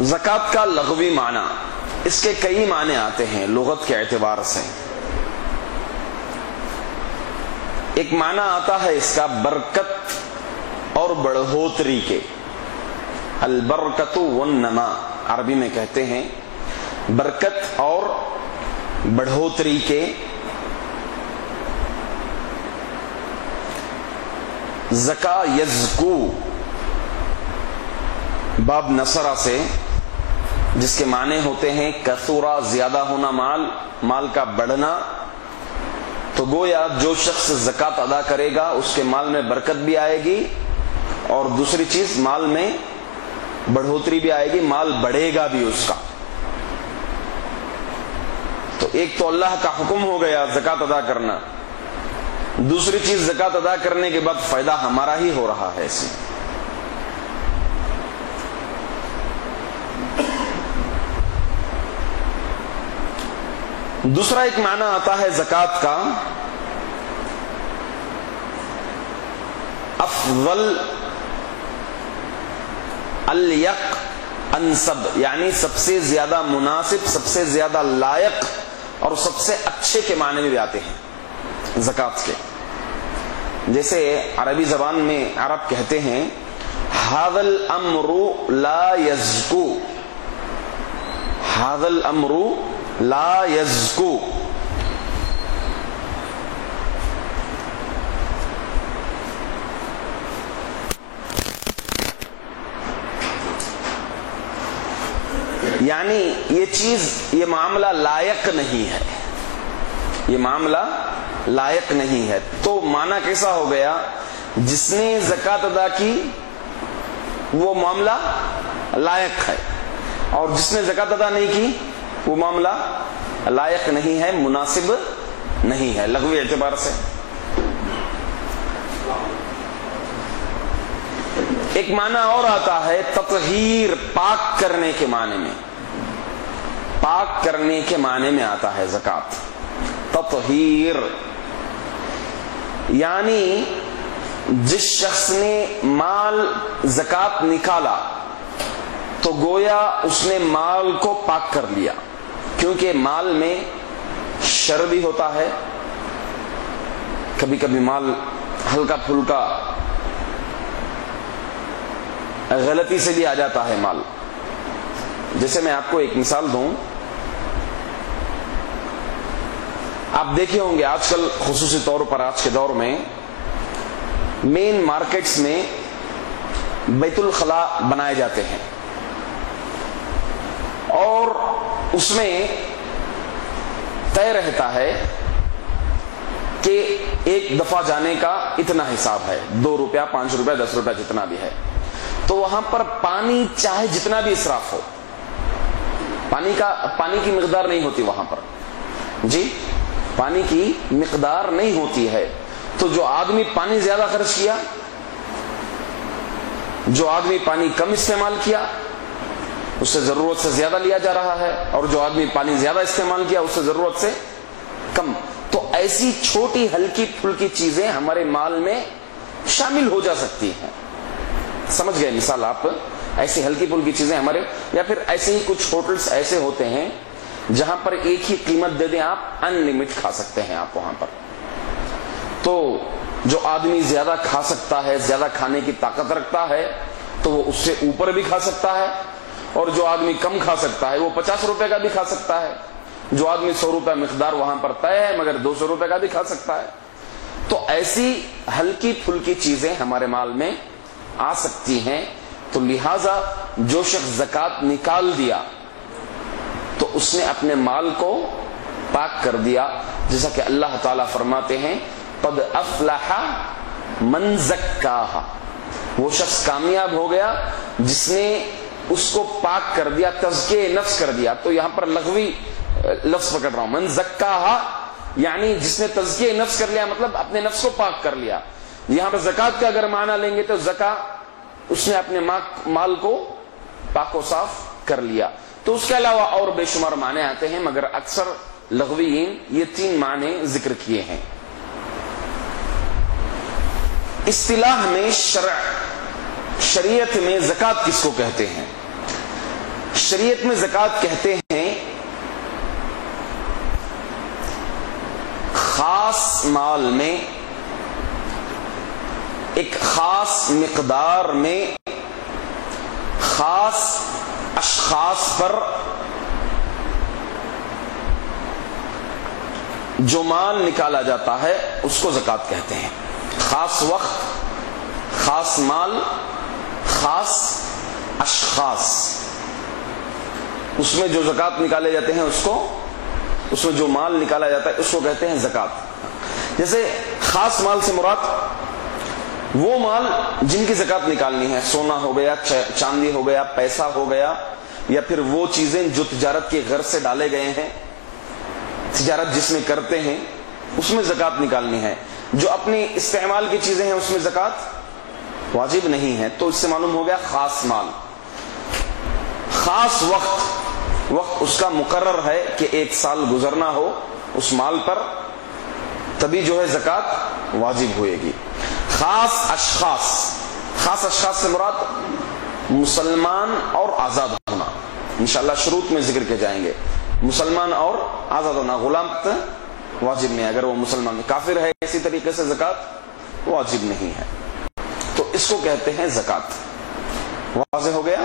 زکوٰۃ کا لغوی معنی، اس کے کئی معنی آتے ہیں لغت کے اعتبار سے۔ ایک معنی آتا ہے اس کا برکت اور بڑھوتری کے، البرکت والنما، عربی میں کہتے ہیں برکت اور بڑھوتری کے۔ زکا یزکو باب نصرہ سے، جس کے معنی ہوتے ہیں کثورا، زیادہ ہونا، مال کا بڑھنا۔ تو گویا جو شخص زکوٰۃ ادا کرے گا اس کے مال میں برکت بھی آئے گی، اور دوسری چیز مال میں بڑھوتری بھی آئے گی، مال بڑھے گا بھی اس کا۔ تو ایک تو اللہ کا حکم ہو گیا زکوٰۃ ادا کرنا، دوسری چیز زکوٰۃ ادا کرنے کے بعد فائدہ ہمارا ہی ہو رہا ہے اسے۔ دوسرا ایک معنی آتا ہے زکوٰۃ کا افضل، الیق، انسب، یعنی سب سے زیادہ مناسب، سب سے زیادہ لائق اور سب سے اچھے کے معنی میں بھی آتے ہیں زکوٰۃ کے۔ جیسے عربی زبان میں عرب کہتے ہیں ھذا الامر لا یزکو، ھذا الامر لا یزکو، یعنی یہ چیز، یہ معاملہ لائق نہیں ہے، یہ معاملہ لائق نہیں ہے۔ تو معنی کیسا ہو گیا؟ جس نے زکوٰۃ ادا کی وہ معاملہ لائق ہے، اور جس نے زکوٰۃ ادا نہیں کی وہ معاملہ لائق نہیں ہے، مناسب نہیں ہے لغوی اعتبار سے۔ ایک معنی اور آتا ہے تطہیر، پاک کرنے کے معنی میں، پاک کرنے کے معنی میں آتا ہے زکوٰۃ، تطہیر، یعنی جس شخص نے مال زکوٰۃ نکالا تو گویا اس نے مال کو پاک کر لیا، کیونکہ مال میں شر بھی ہوتا ہے، کبھی کبھی مال ہلکا پھلکا غلطی سے بھی آ جاتا ہے مال۔ جیسے میں آپ کو ایک مثال دوں، آپ دیکھے ہوں گے آج کل خصوصی طور پر آج کے دور میں مین مارکیٹس میں بیت الخلا بنائے جاتے ہیں، اور اس میں طے رہتا ہے کہ ایک دفعہ جانے کا اتنا حساب ہے، 2 روپیہ 5 روپیہ 10 روپیہ جتنا بھی ہے۔ تو وہاں پر پانی چاہے جتنا بھی اسراف ہو، پانی کی مقدار نہیں ہوتی وہاں پر، جی پانی کی مقدار نہیں ہوتی ہے۔ تو جو آدمی پانی زیادہ خرچ کیا، جو آدمی پانی کم استعمال کیا، اس سے ضرورت سے زیادہ لیا جا رہا ہے، اور جو آدمی پانی زیادہ استعمال کیا اس سے ضرورت سے کم۔ تو ایسی چھوٹی ہلکی پھلکی چیزیں ہمارے مال میں شامل ہو جا سکتی ہیں، سمجھ گئے مثال آپ؟ ایسی ہلکی پھلکی چیزیں ہمارے، یا پھر ایسے ہی کچھ ہوٹلز ایسے ہوتے ہیں جہاں پر ایک ہی قیمت دے دیں آپ، ان لمٹ کھا سکتے ہیں آپ وہاں پر۔ تو جو آدمی زیادہ کھا سکتا ہے، زیادہ کھانے کی طاقت رکھتا ہے، تو وہ اس سے اوپر بھی کھا سکتا ہے، اور جو آدمی کم کھا سکتا ہے وہ 50 روپے کا بھی کھا سکتا ہے، جو آدمی 100 روپے مقدار وہاں پر طے ہے مگر 200 روپے کا بھی کھا سکتا ہے۔ تو ایسی ہلکی پھلکی چیزیں ہمارے مال میں آ سکتی ہیں۔ تو لہذا جو شخص زکوٰۃ نکال دیا تو اس نے اپنے مال کو پاک کر دیا، جیسا کہ اللہ تعالیٰ فرماتے ہیں قد افلح من زکاہا، وہ شخص کامیاب ہو گیا جس نے اس کو پاک کر دیا، تزکیہ نفس کر دیا۔ تو یہاں پر لغوی لفظ پکڑ رہا ہوں، من زکاہا یعنی جس نے تزکیہ نفس کر لیا، مطلب اپنے نفس کو پاک کر لیا۔ یہاں پر زکوٰۃ کا اگر معنی لیں گے تو زکا، اس نے اپنے مال کو پاک و صاف کر لیا۔ تو اس کے علاوہ اور بے شمار معنی آتے ہیں، مگر اکثر لغویین یہ 3 معنی ذکر کیے ہیں۔ اصطلاح میں شریعت میں زکوٰۃ کس کو کہتے ہیں؟ شریعت میں زکوٰۃ کہتے ہیں خاص مال میں ایک خاص مقدار میں خاص اشخاص پر جو مال نکالا جاتا ہے اس کو زکوٰۃ کہتے ہیں. خاص وقت، خاص مال، خاص اشخاص، اس میں جو زکوٰۃ نکالے جاتے ہیں اس میں جو مال نکالا جاتا ہے اس کو کہتے ہیں زکوٰۃ. جیسے خاص مال سے مراد وہ مال جن کی زکوٰۃ نکالنی ہے، سونا ہو گیا، چاندی ہو گیا، پیسہ ہو گیا، یا پھر وہ چیزیں جو تجارت کے غرض سے ڈالے گئے ہیں، تجارت جس میں کرتے ہیں اس میں زکوٰۃ نکالنی ہے. جو اپنی استعمال کی چیزیں ہیں اس میں زکوٰۃ واجب نہیں ہے. تو اس سے معلوم ہو گیا خاص مال. خاص وقت اس کا مقرر ہے کہ 1 سال گزرنا ہو اس مال پر، تبھی جو ہے زکوٰۃ واجب ہوئے گی. خاص اشخاص سے مراد مسلمان اور آزاد ہونا. انشاءاللہ شروط میں ذکر کے جائیں گے. مسلمان اور آزاد ہونا، غلام واجب نہیں ہے. اگر وہ مسلمان کافر ہے اسی طریقے سے زکوٰۃ واجب نہیں ہے. تو اس کو کہتے ہیں زکوٰۃ. واضح ہو گیا؟